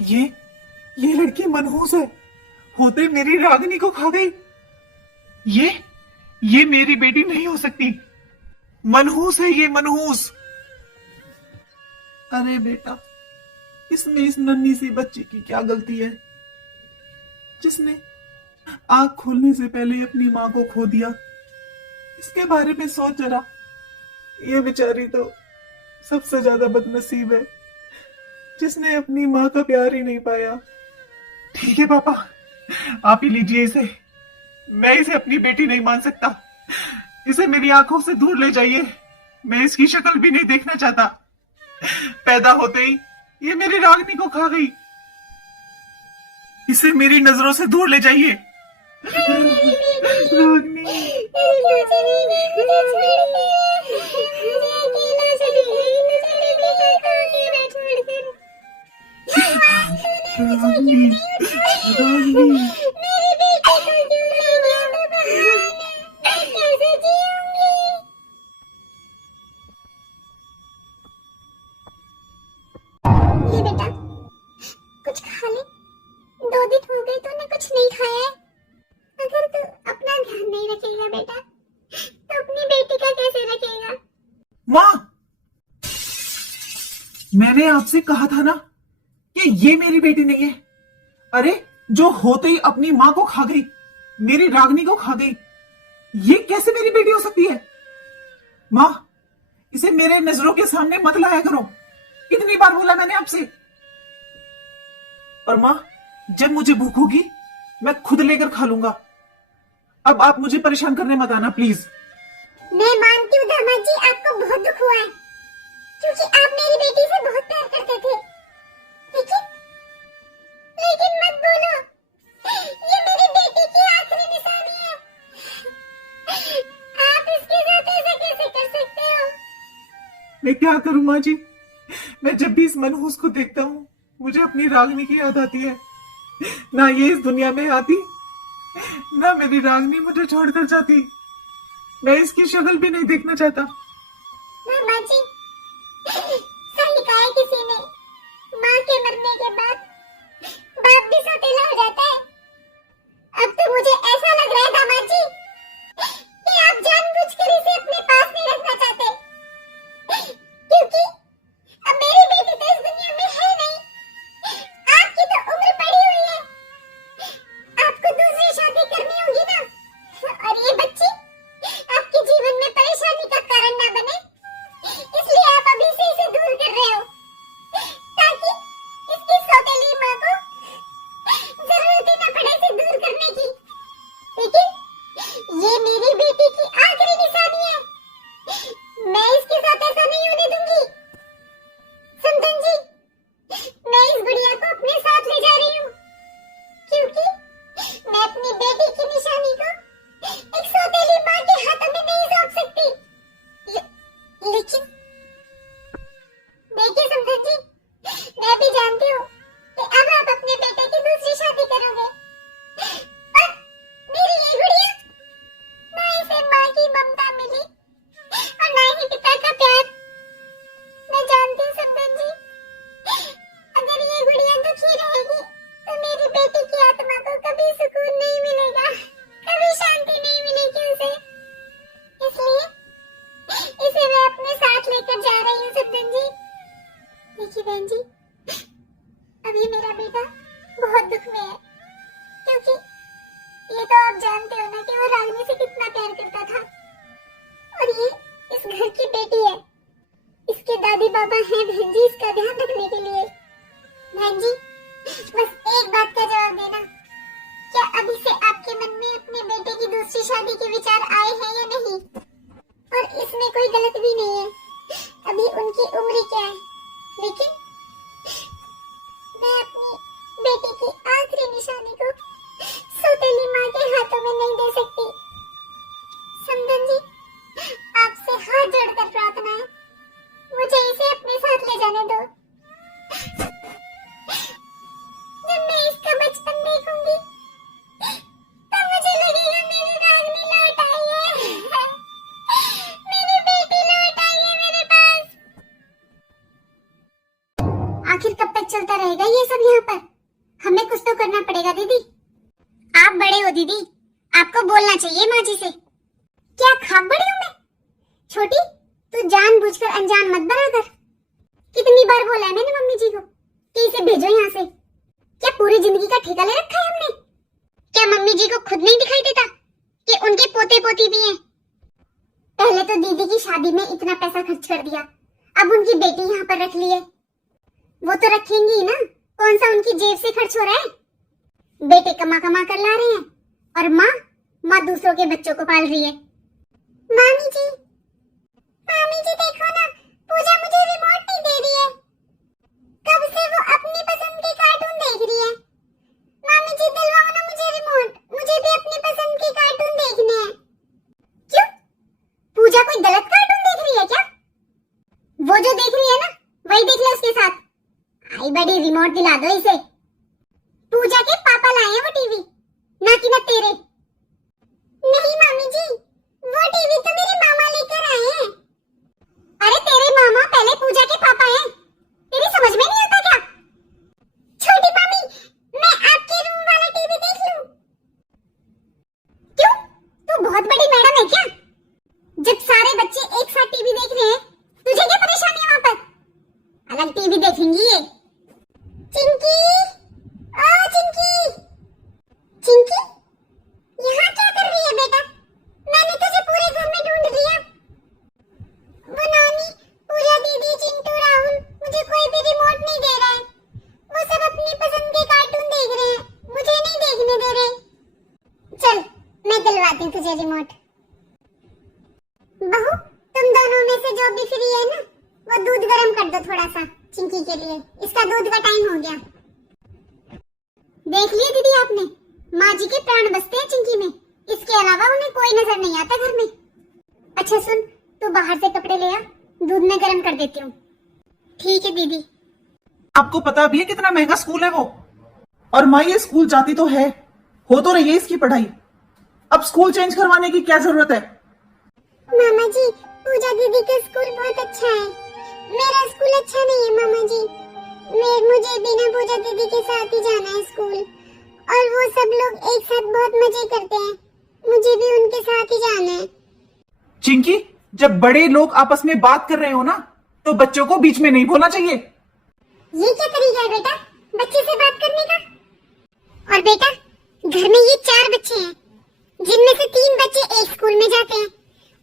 ये ये लड़की मनहूस है, होते मेरी रागिनी को खा गई। ये ये मेरी बेटी नहीं हो सकती। मनहूस है ये, मनहूस। अरे बेटा, इसमें इस नन्ही सी बच्ची की क्या गलती है, जिसने आंख खोलने से पहले ही अपनी मां को खो दिया। इसके बारे में सोच जरा। ये बेचारी तो सबसे ज्यादा बदनसीब है, जिसने अपनी मां का प्यार ही नहीं पाया। ठीक है पापा, आप ही लीजिए इसे। मैं इसे अपनी बेटी नहीं मान सकता। इसे मेरी आंखों से दूर ले जाइए। मैं इसकी शक्ल भी नहीं देखना चाहता। पैदा होते ही ये मेरी रागिनी को खा गई। इसे मेरी नजरों से दूर ले जाइए। रागिनी, रागिनी, रागिनी। ये बेटा कुछ खा ले। 2 दिन हो गए तूने कुछ नहीं खाया है। अगर तू अपना ध्यान नहीं रखेगा बेटा तो अपनी बेटी का कैसे रखेगा। मां, मैंने आपसे कहा था ना कि ये मेरी बेटी नहीं है। अरे, जो होते ही अपनी मां को खा गई, मेरी रागिनी को खा गई, ये कैसे मेरी बेटी हो सकती है। मां, इसे मेरे नजरों के सामने मत लाया करो। कितनी बार बोला मैंने आपसे। और मां, जब मुझे भूख होगी मैं खुद लेकर खा लूंगा। अब आप मुझे परेशान करने मत आना प्लीज। मैं मानती हूँ दामाद जी, आपको बहुत दुख हुआ है क्योंकि आप मेरी बेटी से बहुत प्यार करते थे। लेकिन लेकिन मत बोलो, ये मेरी बेटी की आखिरी निशानी है। आप इसके साथ ऐसा कैसे कर सकते हो। मैं क्या करूं मां जी। मैं जब भी इस मनहूस को देखता हूँ मुझे अपनी रागिनी की याद आती है। ना ये इस दुनिया में आती, ना मेरी रागिनी मुझे छोड़कर जाती। मैं इसकी शक्ल भी नहीं देखना चाहता। दामाद जी, सही कहा है किसी ने, माँ के मरने के बाद बाप भी सौतेला हो जाता है। अब तो मुझे ऐसा लग रहा है दामाद जी कि आप जानबूझकर इसे अपने पास नहीं रखना चाहते, क्योंकि अब मेरी बेटी तो इस दुनिया में है नहीं। आपकी तो उम्र पड़ी हुई है, आपको दूसरी शादी करनी होगी ना। और ये बच्ची आपके जीवन में परेशानी का कारण ना बने, इसलिए आप अभी से इसे दूर कर रहे हो ताकि इसकी सौतेली माँ को जरूरत ही न पड़े इसे दूर करने की। लेकिन ये मेरी बेटी की आखिरी निशानी है, मैं इसके साथ ऐसा नहीं होने दूंगी। समधन जी, मैं इस गुड़िया को अपने साथ ले जा रही हूँ क्योंकि मैं अपनी बेटी की निशानी को एक सौतेली माँ के हाथों में नहीं सौंप सकती। लेकिन देखिए समधन जी, मैं भी जानती हूँ कि अब आप अपने बेटे की दूसरी शादी करोगे, पर मेरी ये गुड़िया, ना इसे माँ की ममता मिली और ना ही पिता का प्यार। मैं जानती हूँ समधन जी, अगर ये गुड़िया दुखी रहेगी तो मेरी बेटी की आत्मा को कभी सुकून नहीं मिलेगा, कभी शांति नहीं मिलेगी उसे। इसलिए इसे मैं अपने साथ लेकर जा रही हूँ समधन जी। देखिए बहन जी, अभी मेरा बेटा बहुत दुख में है क्योंकि ये तो आप जानते हो ना कि वो रागिनी से कितना प्यार करता था, और ये इस घर की बेटी है। इसके दादी बाबा हैं बहन जी इसका ध्यान रखने के लिए। बहन जी, बस एक बात का जवाब देना, क्या अभी से आपके मन में अपने बेटे की दूसरी शादी के विचार आए हैं या नहीं। और इसमें कोई गलत भी नहीं है, अभी उनकी उम्र क्या है, लेकिन मैं अपनी बेटी की आखिरी निशानी को सौतेली माँ के हाथों में नहीं दे सकती। समधन जी, आपसे हाथ जोड़कर प्रार्थना है, मुझे इसे अपने साथ ले जाने दो। जब मैं इसका बचपन देखूंगी तब मुझे लगेगा मेरी रागिनी लौट आई है, मेरी बेटी लौट आई है मेरे पास। आखिर कब तक चलता रहेगा ये सब यहाँ पर? हमें कुछ तो करना पड़ेगा दीदी। आप बड़े हो दीदी, आपको बोलना चाहिए माँ जी से। क्या खाब बड़ी हूँ मैं? छोटी, तू जानबूझकर अनजान मत बना कर। कितनी बार बोला है मैंने मम्मी जी को कि इसे भेजो यहाँ से। क्या पूरी जिंदगी का ठेका ले रखा है हमने? क्या मम्मी जी को खुद नहीं दिखाई देता कि उनके पोते पोती भी हैं? पहले तो दीदी की शादी में इतना पैसा खर्च कर दिया, अब उनकी बेटी यहाँ पर रख ली है। वो तो रखेंगी ही ना, कौन सा उनकी जेब से खर्च हो रहा है? बेटे कमा कमा कर ला रहे हैं और माँ दूसरों के बच्चों को पाल रही है। मामी जी देखो ना, पूजा मुझे रिमोट नहीं दे रही है। कब से वो अपनी पसंद के कार्टून देख रही है। मामी जी दिलवाओ ना मुझे रिमोट, मुझे भी अपनी पसंद के कार्टून देखने हैं। क्यों? पूजा कोई गलत कार्टून देख रही है क्या? वो जो देख रही है ना, वही देख ले उसके साथ। आई बड़ी, रिमोट दिला दो इसे। पूजा के पापा लाए हैं वो टीवी, ना कि ना तेरे। नहीं मामी जी, वो टीवी तो मेरे मामा लेकर आए हैं। अरे तेरे मामा पहले पूजा के पापा हैं, तेरी समझ में नहीं आता क्या? छोटी मामी, मैं आपके रूम वाला टीवी देख लूं? क्यों? तू बहुत बड़ी मैडम है क्या? जब सारे बच्चे एक साथ टीवी देख रहे हैं, तुझे क्या परेशानी है वहां पर? अलग टीवी देखेंगी ये। चिंकी, ओ चिंकी, चिंकी, यहाँ क्या कर रही है बेटा? मैंने तुझे पूरे घर में ढूंढ लिया। वो नानी, पूजा दीदी, चिंटू, राहुल, मुझे कोई भी रिमोट नहीं दे रहा है। वो सब अपनी पसंद के कार्टून देख रहे हैं, मुझे नहीं देखने दे रहे। चल, मैं दिलवाती हूँ तुझे रिमोट। बहू, तुम दोनों में से जो भी फ्री है ना, वो दूध गर्म कर दो थोड़ा सा चिंकी के लिए, इसका दूध का टाइम हो गया। देख लिया दीदी आपने, माँ जी के प्राण बसते हैं चिंकी में, इसके अलावा उन्हें कोई नजर नहीं आता घर में। अच्छा सुन, तू बाहर से कपड़े ले आ, दूध में गर्म कर देती हूँ। ठीक है दीदी। आपको पता भी है कितना महंगा स्कूल है वो? और माँ ये स्कूल जाती तो है, हो तो रही है इसकी पढ़ाई, अब स्कूल चेंज करवाने की क्या जरूरत है? मामा जी, पूजा दीदी का स्कूल बहुत अच्छा है, मेरा स्कूल अच्छा नहीं है मामा जी। मुझे बिना पूजा दीदी के साथ ही जाना है स्कूल, और वो सब लोग एक साथ बहुत मजे करते हैं, मुझे भी उनके साथ ही जाना है। चिंकी, जब बड़े लोग आपस में बात कर रहे हो ना, तो बच्चों को बीच में नहीं बोलना चाहिए। ये क्या तरीका है बेटा बच्चे से बात करने का? और बेटा, घर में ये 4 बच्चे हैं, जिनमें से 3 बच्चे एक स्कूल में जाते हैं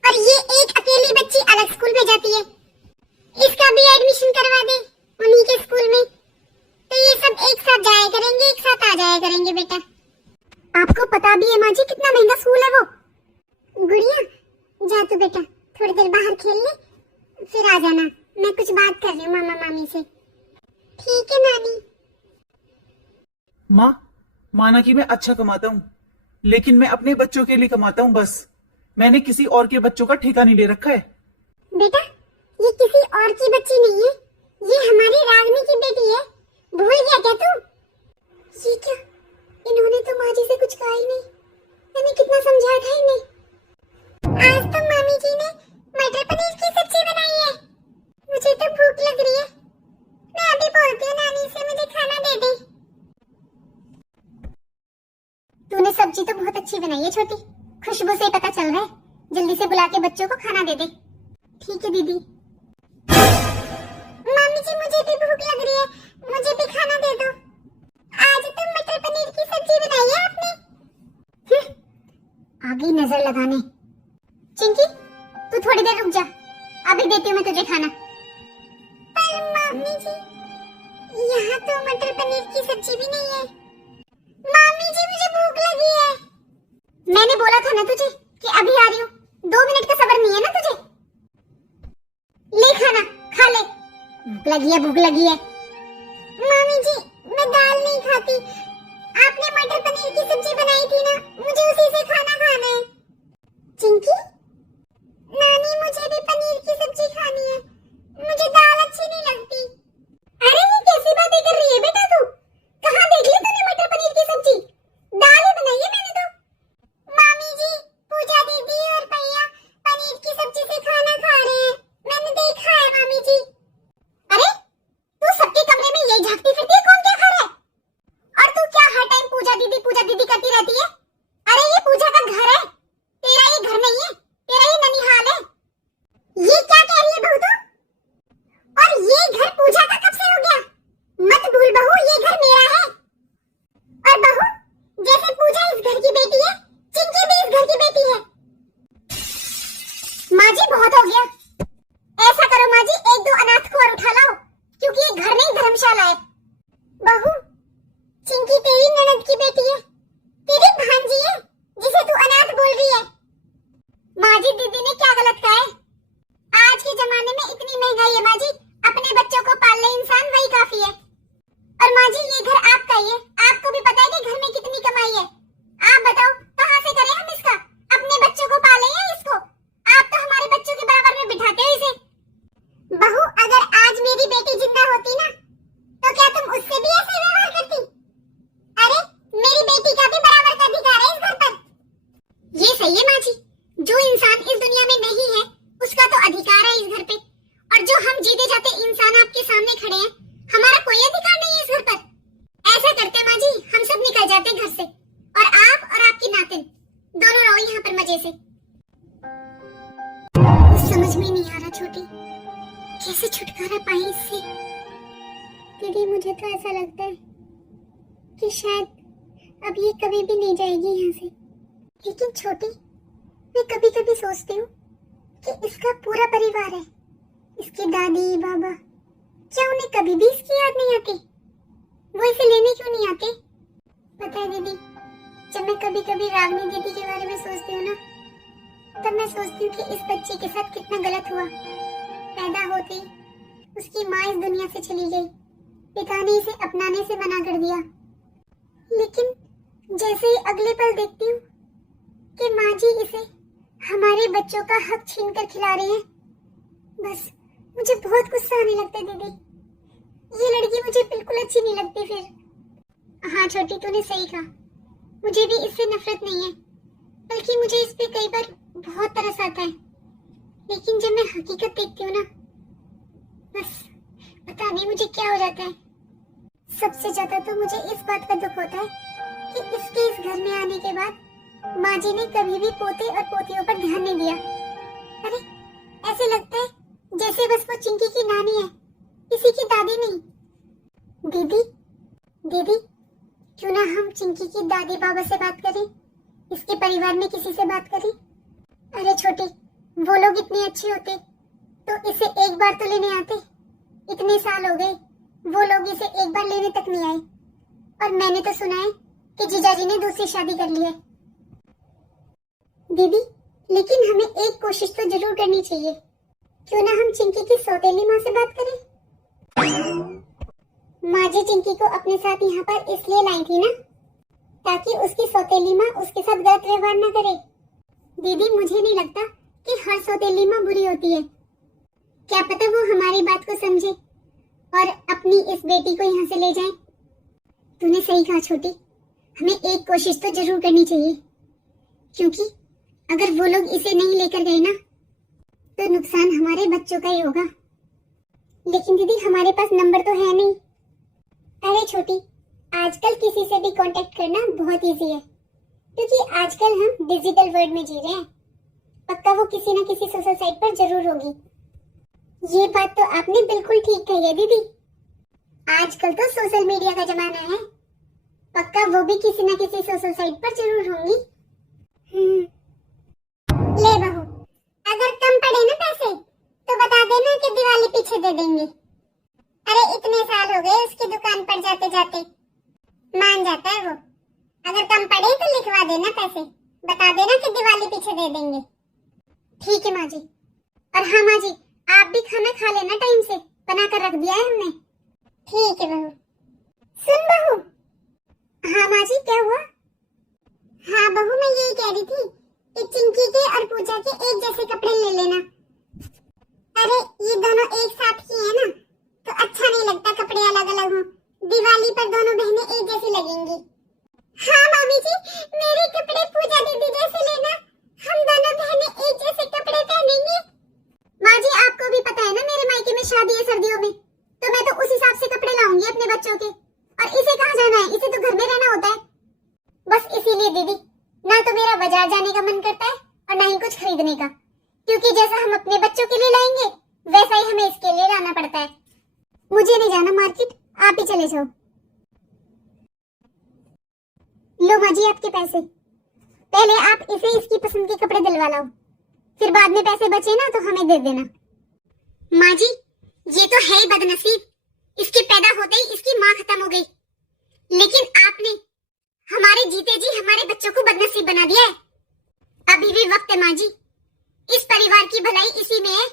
और ये एक अकेली बच्ची अलग स्कूल में जाती है। इसका भी एडमिशन करवा दे उन्हीं के स्कूल में, तो ये सब एक साथ जाया करेंगे, एक साथ आ जाया करेंगे। बेटा, आपको पता भी है माँ जी कितना महंगा स्कूल है वो। गुड़िया, जा तू बेटा थोड़ी देर बाहर खेल ले, फिर आ जाना, मैं कुछ बात कर रही हूँ मामा मामी से। ठीक है नानी। माँ, माना कि मैं अच्छा कमाता हूँ, लेकिन मैं अपने बच्चों के लिए कमाता हूँ बस, मैंने किसी और के बच्चों का ठेका नहीं ले रखा है। बेटा, ये किसी और की बच्ची नहीं है, ये हमारी रागनी की बेटी है, भूल गया क्या तू? ये क्या, इन्होंने तो माँ जी से कुछ कहा ही नहीं, मैंने कितना समझाया था इन्हें। आज तो मामी जी ने मटर पनीर की सब्जी बनाई है, मुझे तो भूख लग रही है, मैं अभी बोलती हूँ नानी से मुझे खाना दे दे। तूने सब्जी तो बहुत अच्छी बनाई है छोटी, खुशबू से पता चल रहा है, जल्दी से बुला के बच्चों को खाना दे दे। ठीक है दीदी। मामी जी, मुझे भी भूख लग रही है, मुझे भी खाना दे दो। आज तो मटर पनीर की सब्जी बनाई है आपने। आ गई नजर लगाने। चिंकी, तू थोड़ी देर रुक जा, अभी देती हूँ मैं तुझे खाना। पर मामी जी, यहाँ तो मटर पनीर की सब्जी भी नहीं है। मामी जी, मुझे भूख लगी है। मैंने बोला था ना तुझे कि अभी आ रही हूँ, 2 मिनट का सब्र नहीं है ना तुझे? ले खाना, खा ले, भूख लगी है, भूख लगी है। मामी जी, मैं दाल नहीं खाती, आपने मटर पनीर की सब्जी बनाई थी ना, मुझे उसी से खाना खाना है। चिंकी, नानी मुझे भी पनीर की सब्जी खानी है, मुझे दाल अच्छी नहीं लगती। अरे ये कैसी बातें कर रही है बेटा तू? कहाँ देख ली तूने मटर पनीर की सब्जी? दाल ही बनाई है मैंने तो। मामी जी, पूजा दीदी और भैया पनीर की सब्जी से खाना खा रहे हैं, मैंने देखा है मामी जी। अरे तू सब बहू, चिंकी तेरी ननद की बेटी है, तेरी भांजी है, जिसे तू अनाथ बोल रही है। माँ जी, दीदी ने क्या गलत कहा है? आज के जमाने में इतनी महंगाई है माँ जी, अपने बच्चों को पाल ले इंसान वही काफी है। और माँ जी, ये घर आपका ही है, आपको भी पता है कि घर में कितनी कमाई है। आप बताओ कहाँ से करें हम इसका? अपने बच्चों को पाले या इसको? आप तो हमारे बच्चों के बराबर में बिठाते हो इसे। बहू, अगर आज मेरी बेटी जिंदा होती ना, तो क्या तुम उससे भी ऐसे व्यवहार करती? अरे, मेरी बेटी का भी बराबर का अधिकार है इस घर पर। ये सही है माँ जी, जो इंसान इस दुनिया में नहीं है उसका तो अधिकार है इस घर पे, और जो हम जीते जाते इंसान आपके सामने खड़े हैं, हमारा कोई अधिकार नहीं है इस घर पर। ऐसा करते माँ जी, हम सब निकल जाते घर से, और आप और आपकी नातिन दोनों रहो यहाँ पर मजे से। समझ में नहीं आ रहा छोटी, कैसे छुटकारा पाए इससे। दीदी, मुझे तो ऐसा लगता है कि शायद अब ये कभी भी नहीं जाएगी यहाँ से। लेकिन छोटी, मैं कभी कभी सोचती हूँ कि इसका पूरा परिवार है, इसकी दादी बाबा, क्या उन्हें कभी भी इसकी याद नहीं आती? वो इसे लेने क्यों नहीं आते? पता है दीदी, जब मैं कभी कभी रागनी दीदी के बारे में सोचती हूँ ना, तब मैं सोचती हूँ कि इस बच्चे के साथ कितना गलत हुआ। पैदा होते ही उसकी माँ इस दुनिया से चली गई, पिता ने इसे अपनाने से मना कर दिया। लेकिन जैसे ही अगले पल देखती हूँ कि माँ जी इसे हमारे बच्चों का हक छीन कर खिला रही हैं, बस मुझे बहुत गुस्सा आने लगता है दीदी। ये लड़की मुझे बिल्कुल अच्छी नहीं लगती फिर। हाँ छोटी, तूने सही कहा, मुझे भी इससे नफरत नहीं है, बल्कि मुझे इस पे कई बार बहुत तरस आता है। लेकिन जब मैं हकीकत देखती हूँ ना, बस पता नहीं मुझे क्या हो जाता है। सबसे ज्यादा तो मुझे इस बात का दुख होता है कि इसके इस घर में आने के बाद माँ जी ने कभी भी पोते और पोतियों पर ध्यान नहीं दिया। अरे, ऐसे लगता है जैसे बस वो चिंकी की नानी है, किसी की दादी नहीं। दीदी, दीदी, क्यों ना हम चिंकी की दादी बाबा से बात करें, इसके परिवार में किसी से बात करें। अरे छोटी, वो लोग इतने अच्छे होते तो इसे एक बार तो लेने आते। इतने साल हो गए, वो लोग इसे एक बार लेने तक नहीं आए, और मैंने तो सुना है कि जीजाजी ने दूसरी शादी कर ली है। दीदी, लेकिन हमें एक कोशिश तो जरूर करनी चाहिए। क्यों ना हम चिंकी की सौतेली माँ से बात करें? माँ जी चिंकी को अपने साथ यहाँ पर इसलिए लाई थी ना, ताकि उसकी सौतेली माँ उसके साथ गलत व्यवहार न करे। दीदी, मुझे नहीं लगता कि हर सौतेली माँ बुरी होती है। क्या पता वो हमारी बात को समझे और अपनी इस बेटी को यहाँ से ले जाए। तूने सही कहा छोटी, हमें एक कोशिश तो जरूर करनी चाहिए, क्योंकि अगर वो लोग इसे नहीं लेकर गए ना, तो नुकसान हमारे बच्चों का ही होगा। लेकिन दीदी, हमारे पास नंबर तो है नहीं। अरे छोटी, आजकल किसी से भी कांटेक्ट करना बहुत इजी है, क्योंकि आजकल हम डिजिटल वर्ल्ड में जी रहे हैं। पक्का वो किसी न किसी सोशल साइट पर जरूर होगी। ये बात तो आपने बिल्कुल ठीक कही है दीदी, आजकल तो सोशल मीडिया का जमाना है, पक्का वो भी किसी न किसी सोशल साइट पर जरूर होंगी। ले बहू, अगर कम पड़े ना पैसे तो बता देना कि दिवाली पीछे दे देंगे। अरे, इतने साल हो गए उसकी दुकान पर जाते जाते, मान जाता है वो। अगर कम पड़े तो लिखवा देना पैसे, बता देना कि दिवाली पीछे दे देंगे। ठीक है माँ जी। और हाँ माँ जी, आप भी खाना खा लेना टाइम से, बना कर रख दिया है हमने। ठीक है बहू। सुन बहू। हाँ माँ जी, क्या हुआ? हाँ बहू, मैं यही कह रही थी कि चिंकी के और पूजा के एक जैसे कपड़े ले लेना। अरे, ये दोनों एक साथ ही है ना, तो अच्छा नहीं लगता कपड़े अलग अलग हो। दिवाली पर दोनों बहनें एक जैसी लगेंगी। हाँ मामी जी, मेरे कपड़े पूजा दीदी जैसे लेना, हम दोनों बहनें एक जैसे कपड़े पहनेंगे। माँ जी, आपको भी पता है ना मेरे मायके में शादी है सर्दियों में, तो मैं तो उस हिसाब से कपड़े लाऊंगी अपने बच्चों के। और इसे कहाँ जाना है? इसे तो घर में रहना होता है। बस इसीलिए दीदी, ना तो मेरा बाजार जाने का मन करता है और ना ही कुछ खरीदने का, क्योंकि जैसा हम अपने बच्चों के लिए लाएंगे वैसा ही हमें इसके लिए लाना पड़ता है। मुझे नहीं जाना मार्केट, आप ही चले जाओ। लो माँ जी, आपके पैसे। पहले आप इसे इसकी पसंद के कपड़े दिलवा लाओ, फिर बाद में पैसे बचे ना तो हमें दे देना। माँ जी, ये तो है ही बदनसीब, इसके पैदा होते ही इसकी माँ खत्म हो गई। लेकिन आपने हमारे जीते जी हमारे बच्चों को बदनसीब बना दिया है। अभी भी वक्त है माँ जी, इस परिवार की भलाई इसी में है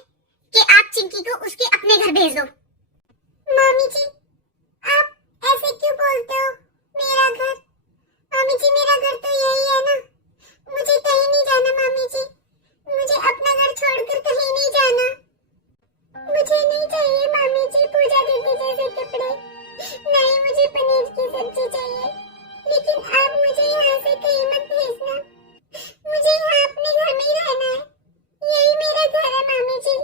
कि आप चिंकी को उसके अपने घर भेज दो। मामी जी, आप ऐसे क्यों बोलते हो? मेरा घर, मामी जी मेरा घर तो यही है ना। मुझे कहीं नहीं जाना मामी जी, मुझे अपना घर छोड़कर कहीं नहीं जाना। मुझे नहीं चाहिए मामी जी पूजा दीदी जैसे कपड़े, नहीं मुझे पनीर की सब्जी चाहिए। लेकिन आप मुझे यहाँ से कहीं मत भेजना, मुझे यहाँ अपने घर में ही रहना है, यही मेरा घर है मामी जी।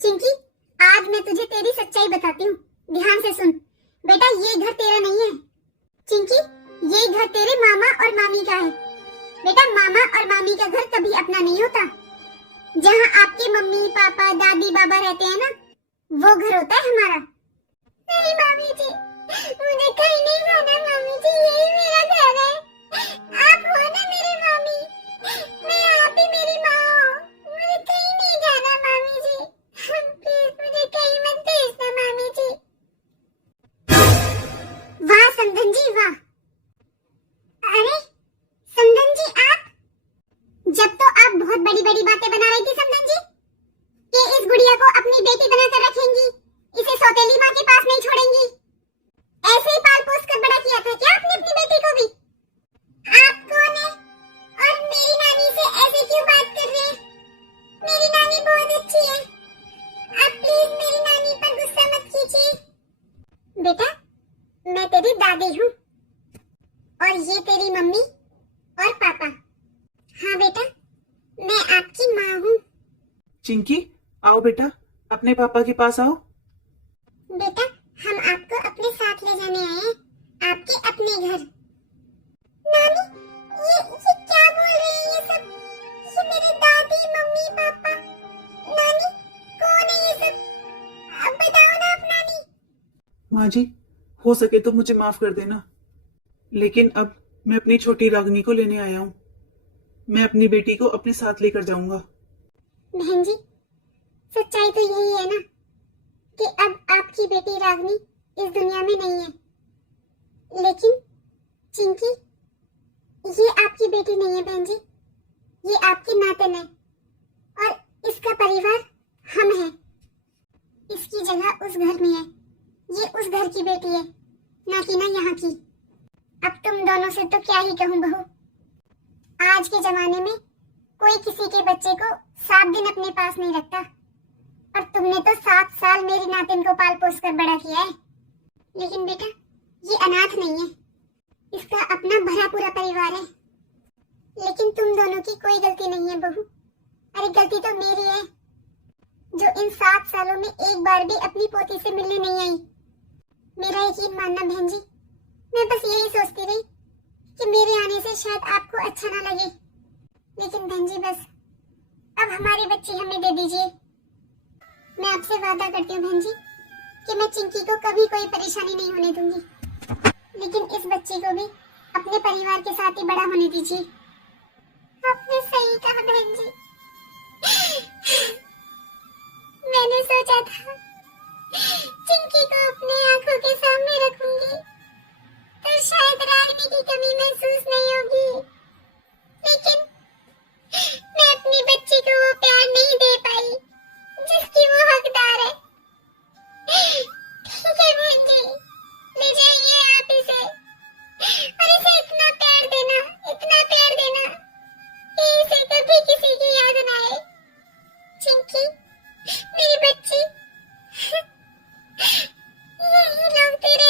चिंकी, आज मैं तुझे तेरी सच्चाई बताती हूँ, ध्यान से सुन। बेटा ये घर तेरा नहीं है चिंकी, ये घर तेरे मामा और मामी का है। बेटा मामा और मामी का घर कभी अपना नहीं होता। जहाँ आपके मम्मी पापा दादी बाबा रहते हैं ना, वो घर होता है हमारा। नहीं मामी जी, मुझे कहीं नहीं जाना मामी जी, यही मेरा घर है। आप हो ना मेरी मामी, मैं आप ही मेरी माँ हूँ, मुझे कहीं नहीं जाना मामी जी, प्लीज मुझे कहीं मत भेजना मामी जी। वाह समधन जी वाह। अरे समधन जी, आप जब तो आप बहुत बड़ी बड़ी बातें बना रही थी समधन जी, कि इस गुड़िया को अपनी बेटी बनाकर रखेंगी, इसे सौतेली माँ के पास नहीं छोड़ेंगी। ऐसे ही पाल पोस कर बड़ा किया था क्या आपने अपनी बेटी को भी? आप कौन है और मेरी नानी से ऐसे क्यों बात कर रहे हैं? मेरी नानी बहुत अच्छी है, आप प्लीज मेरी नानी पर गुस्सा मत कीजिए। बेटा मैं तेरी दादी हूँ और ये तेरी मम्मी और पापा। हाँ बेटा, मैं आपकी माँ हूँ। चिंकी, आओ बेटा, अपने पापा के पास आओ। बेटा हम आपको अपने साथ ले जाने आए हैं, आपके अपने घर। नानी, ये क्या बोल रहे हैं ये सब? ये मेरे दादी मम्मी पापा, नानी कौन है ये सब? अब बताओ ना आप नानी। माँ जी, हो सके तो मुझे माफ कर देना, लेकिन अब मैं अपनी छोटी रागनी को लेने आया हूँ। मैं अपनी बेटी को अपने साथ लेकर जाऊंगा। बहन जी, सच्चाई तो यही है ना कि अब आपकी बेटी रागनी इस दुनिया में नहीं है, लेकिन चिंकी ये आपकी बेटी नहीं है बहन जी, ये आपकी नातन है और इसका परिवार हम हैं। इसकी जगह उस घर में है, ये उस घर की बेटी है, ना कि ना यहाँ की। अब तुम दोनों से तो क्या ही कहूँ बहू, आज के जमाने में कोई किसी के बच्चे को 7 दिन अपने पास नहीं रखता, और तुमने तो 7 साल मेरी नातिन को पाल पोस कर बड़ा किया है। लेकिन बेटा ये अनाथ नहीं है, इसका अपना भरा पूरा परिवार है। लेकिन तुम दोनों की कोई गलती नहीं है बहू, अरे गलती तो मेरी है जो इन 7 सालों में एक बार भी अपनी पोती से मिलने नहीं आई। मेरा यकीन मानना बहन जी, मैं बस यही सोचती रही कि मेरे आने से शायद आपको अच्छा ना लगे, लेकिन बहन जी बस अब हमारी बच्ची हमें दे दीजिए। मैं आपसे वादा करती हूँ बहन जी कि मैं चिंकी को कभी कोई परेशानी नहीं होने दूंगी, लेकिन इस बच्ची को भी अपने परिवार के साथ ही बड़ा होने दीजिए। आपने सही कहा बहन जी, मैंने सोचा था चिंकी को अपने आंखों के सामने रखूंगी तो शायद रागनी की कमी महसूस नहीं होगी, लेकिन मैं अपनी बच्ची को वो प्यार नहीं दे पाई जिसकी वो हकदार है। ठीक है बहन जी, ले जाइए आप इसे, और इसे इतना प्यार देना कि इसे कभी किसी की याद ना आए। चिंकी मेरी बच्ची, यही लोग तेरे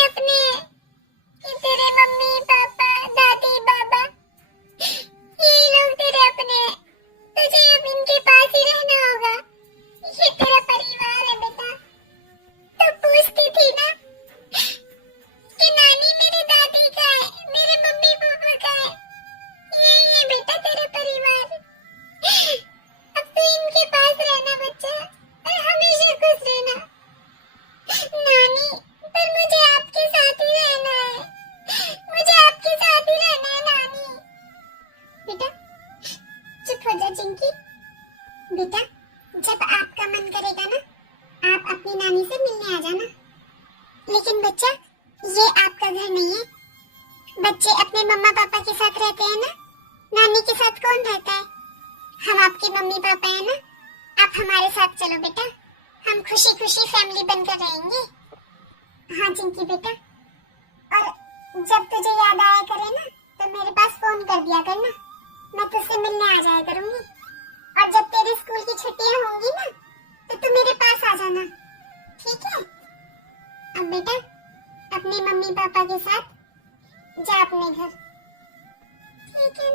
बच्चे अपने मम्मा पापा के साथ रहते हैं ना, नानी के साथ कौन रहता है? हम आपके मम्मी पापा है ना, आप हमारे साथ चलो बेटा, हम खुशी खुशी फैमिली बनकर रहेंगे। हाँ चिंकी बेटा, और जब तुझे याद आया करे ना तो मेरे पास फोन कर दिया करना, मैं तुझसे मिलने आ जाया करूंगी। और जब तेरे स्कूल की छुट्टियां होंगी ना तो तू मेरे पास आ जाना, ठीक है? अब बेटा अपने मम्मी पापा के साथ जा अपने घर। ठीक है